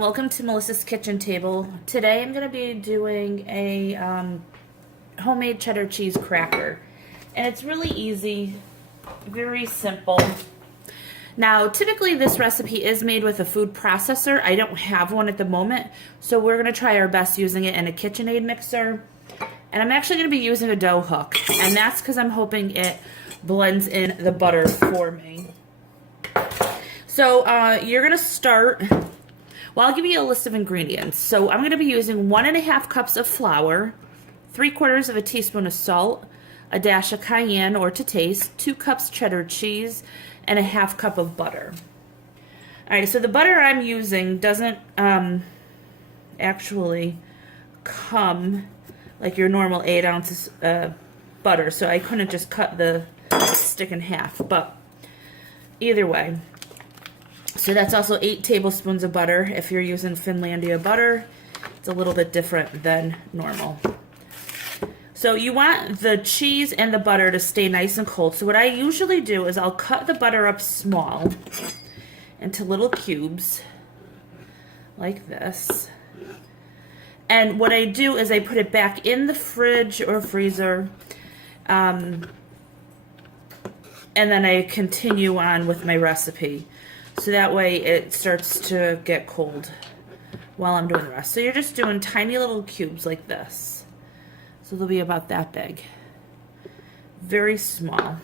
welcome to Melissa's Kitchen Table. Today I'm going to be doing a homemade cheddar cheese cracker. And it's really easy, very simple. Now, typically this recipe is made with a food processor. I don't have one at the moment, so we're going to try our best using it in a KitchenAid mixer. And I'm actually going to be using a dough hook, and that's because I'm hoping it blends in the butter for me. So you're going to start, well, I'll give you a list of ingredients. So I'm going to be using 1.5 cups of flour, 3/4 of a teaspoon of salt, a dash of cayenne or to taste, 2 cups cheddar cheese, and a 1/2 cup of butter. All right, so the butter I'm using doesn't actually come like your normal 8 ounces butter, so I couldn't just cut the stick in half, but either way. So that's also 8 tablespoons of butter. If you're using Finlandia butter, it's a little bit different than normal. So you want the cheese and the butter to stay nice and cold. So what I usually do is I'll cut the butter up small into little cubes like this. And what I do is I put it back in the fridge or freezer, and then I continue on with my recipe. So that way it starts to get cold while I'm doing the rest. So you're just doing tiny little cubes like this. So they'll be about that big. Very small.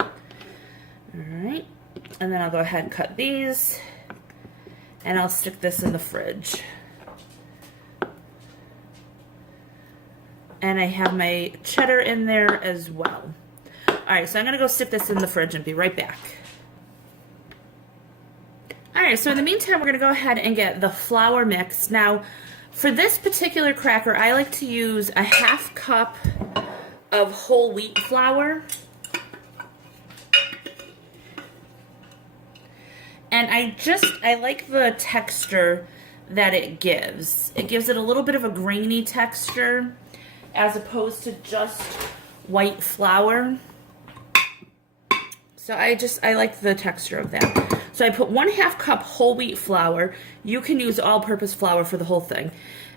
Alright. And then I'll go ahead and cut these. And I'll stick this in the fridge. And I have my cheddar in there as well. Alright, so I'm going to go stick this in the fridge and be right back. Alright, so in the meantime, we're going to go ahead and get the flour mix. Now, for this particular cracker, I like to use a 1/2 cup of whole wheat flour. And I like the texture that it gives. It gives it a little bit of a grainy texture as opposed to just white flour. So I like the texture of that. So I put 1/2 cup whole wheat flour. You can use all-purpose flour for the whole thing.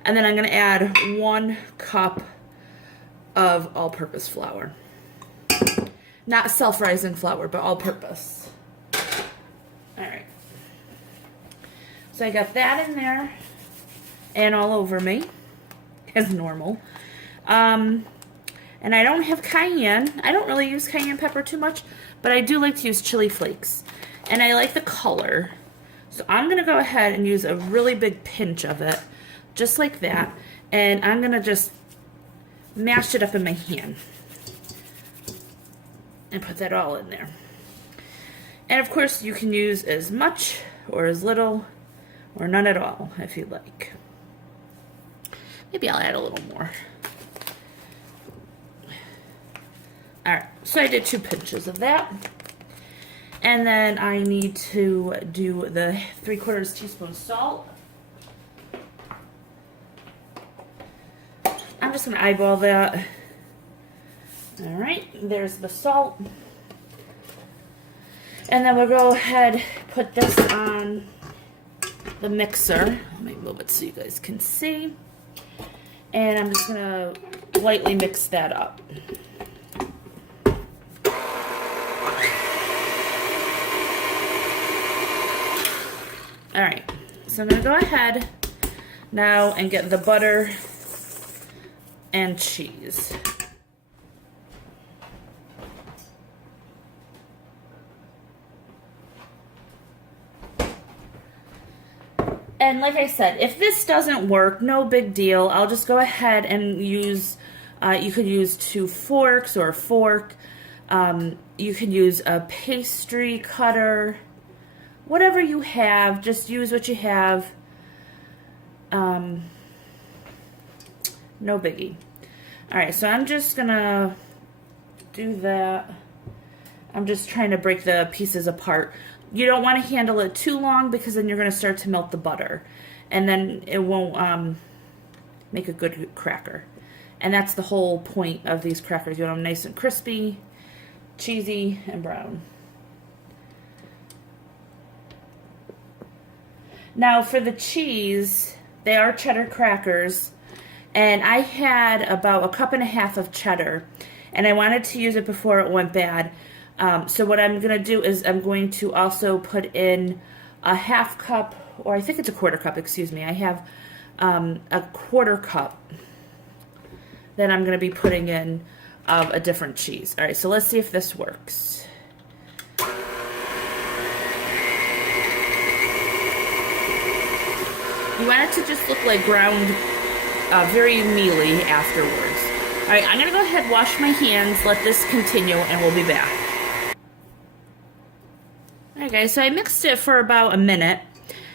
And then I'm going to add 1 cup of all-purpose flour. Not self-rising flour, but all-purpose. Alright. So I got that in there and all over me, as normal. And I don't have cayenne. I don't really use cayenne pepper too much, but I do like to use chili flakes. And I like the color. So I'm going to go ahead and use a really big pinch of it, just like that. And I'm going to just mash it up in my hand. And put that all in there. And of course you can use as much or as little or none at all if you'd like. Maybe I'll add a little more. Alright, so I did 2 pinches of that. And then I need to do the 3/4 teaspoon salt. I'm just going to eyeball that. Alright, there's the salt. And then we'll go ahead, put this on the mixer. Let me move it so you guys can see. And I'm just going to lightly mix that up. Alright, so I'm going to go ahead now and get the butter and cheese. And like I said, if this doesn't work, no big deal. I'll just go ahead and use, you could use 2 forks or a fork. You could use a pastry cutter. Whatever you have, just use what you have. No biggie. Alright, so I'm just gonna do that. I'm just trying to break the pieces apart. You don't want to handle it too long because then you're going to start to melt the butter. And then it won't make a good cracker. And that's the whole point of these crackers. You want them nice and crispy, cheesy, and brown. Now for the cheese, they are cheddar crackers, and I had about a cup and a half of cheddar, and I wanted to use it before it went bad. So what I'm going to do is I'm going to also put in a half cup, or I think it's a quarter cup, excuse me. I have a quarter cup that I'm going to be putting in of a different cheese. All right, so let's see if this works. You want it to just look like ground, very mealy afterwards. All right, I'm going to go ahead and wash my hands, let this continue, and we'll be back. All right, guys, so I mixed it for about a minute,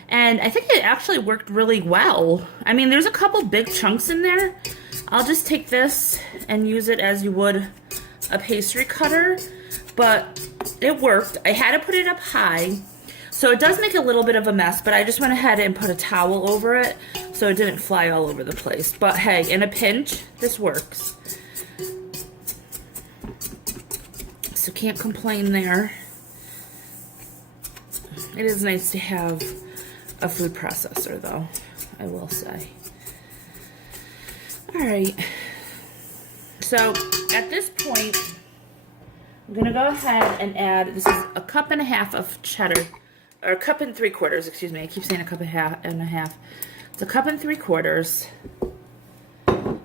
and I think it actually worked really well. I mean, there's a couple big chunks in there. I'll just take this and use it as you would a pastry cutter, but it worked. I had to put it up high, so it does make a little bit of a mess, but I just went ahead and put a towel over it so it didn't fly all over the place. But hey, in a pinch, this works. So can't complain there. It is nice to have a food processor, though, I will say. All right. So at this point, I'm going to go ahead and add, this is a cup and a half of cheddar, or a cup and 3/4, excuse me. I keep saying a cup and a half. It's a cup and 3/4.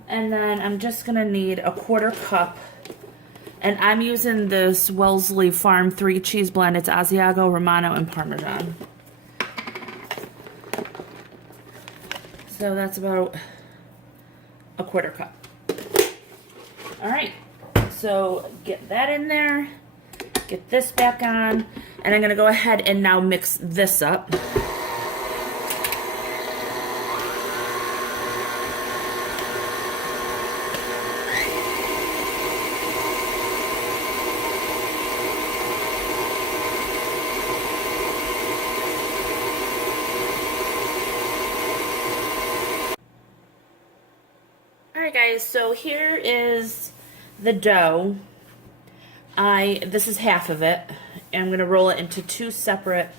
And then I'm just going to need a quarter cup. And I'm using this Wellesley Farm 3 cheese blend. It's Asiago, Romano, and Parmesan. So that's about a quarter cup. All right, so get that in there, get this back on, and I'm gonna go ahead and now mix this up. Alright guys, so here is the dough. This is half of it, and I'm going to roll it into 2 separate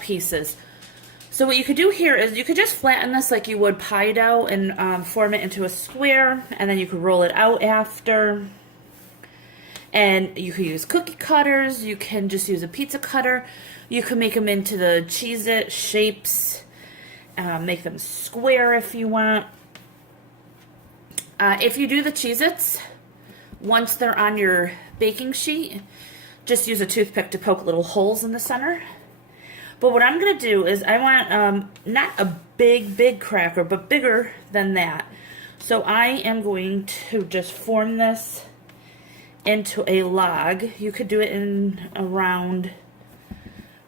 pieces. So what you could do here is you could just flatten this like you would pie dough and form it into a square, and then you could roll it out after. And you could use cookie cutters, you can just use a pizza cutter, you can make them into the Cheez-It shapes, make them square if you want. If you do the Cheez-Its, once they're on your baking sheet, just use a toothpick to poke little holes in the center. But what I'm going to do is I want not a big cracker, but bigger than that. So I am going to just form this into a log. You could do it in a round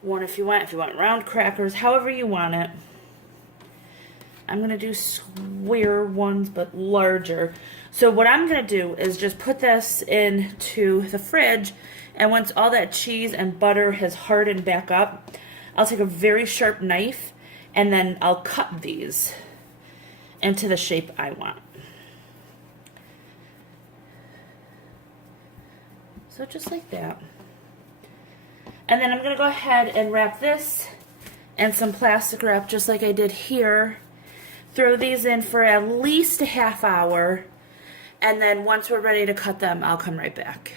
one if you want. If you want round crackers, however you want it. I'm going to do square ones, but larger. So what I'm going to do is just put this into the fridge, and once all that cheese and butter has hardened back up, I'll take a very sharp knife, and then I'll cut these into the shape I want. So just like that. And then I'm going to go ahead and wrap this in some plastic wrap just like I did here. Throw these in for at least a half hour, and then once we're ready to cut them, I'll come right back.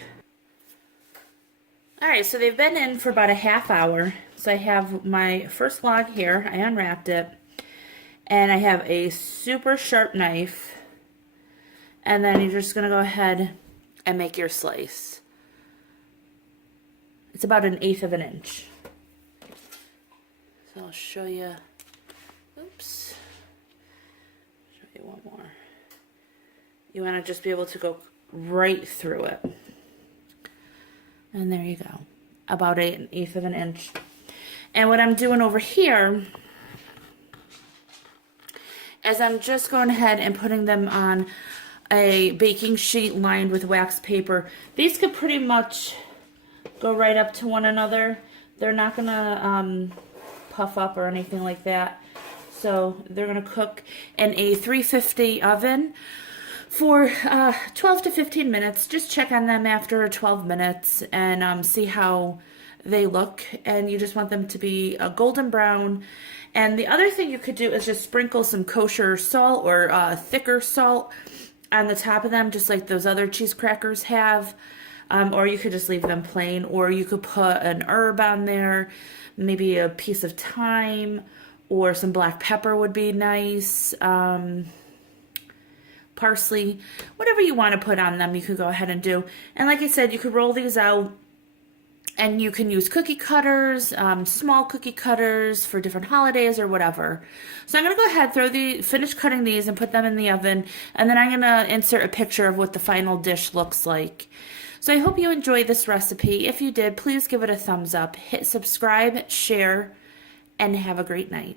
Alright, so they've been in for about a half hour. So I have my first log here, I unwrapped it, and I have a super sharp knife, and then you're just going to go ahead and make your slice. It's about 1/8 of an inch. So I'll show you, oops. One more. You want to just be able to go right through it. And there you go. About 1/8 of an inch. And what I'm doing over here is I'm just going ahead and putting them on a baking sheet lined with wax paper. These could pretty much go right up to one another. They're not going to puff up or anything like that. So they're going to cook in a 350 oven for 12 to 15 minutes. Just check on them after 12 minutes and see how they look. And you just want them to be a golden brown And the other thing you could do is just sprinkle some kosher salt or thicker salt on the top of them, just like those other cheese crackers have. Or you could just leave them plain, or you could put an herb on there, maybe a piece of thyme, or some black pepper would be nice. Parsley, whatever you want to put on them, you could go ahead and do. And like I said, you could roll these out, and you can use cookie cutters, small cookie cutters for different holidays or whatever. So I'm going to go ahead, finish cutting these and put them in the oven, and then I'm going to insert a picture of what the final dish looks like. So I hope you enjoyed this recipe. If you did, please give it a thumbs up, hit subscribe, share, and have a great night.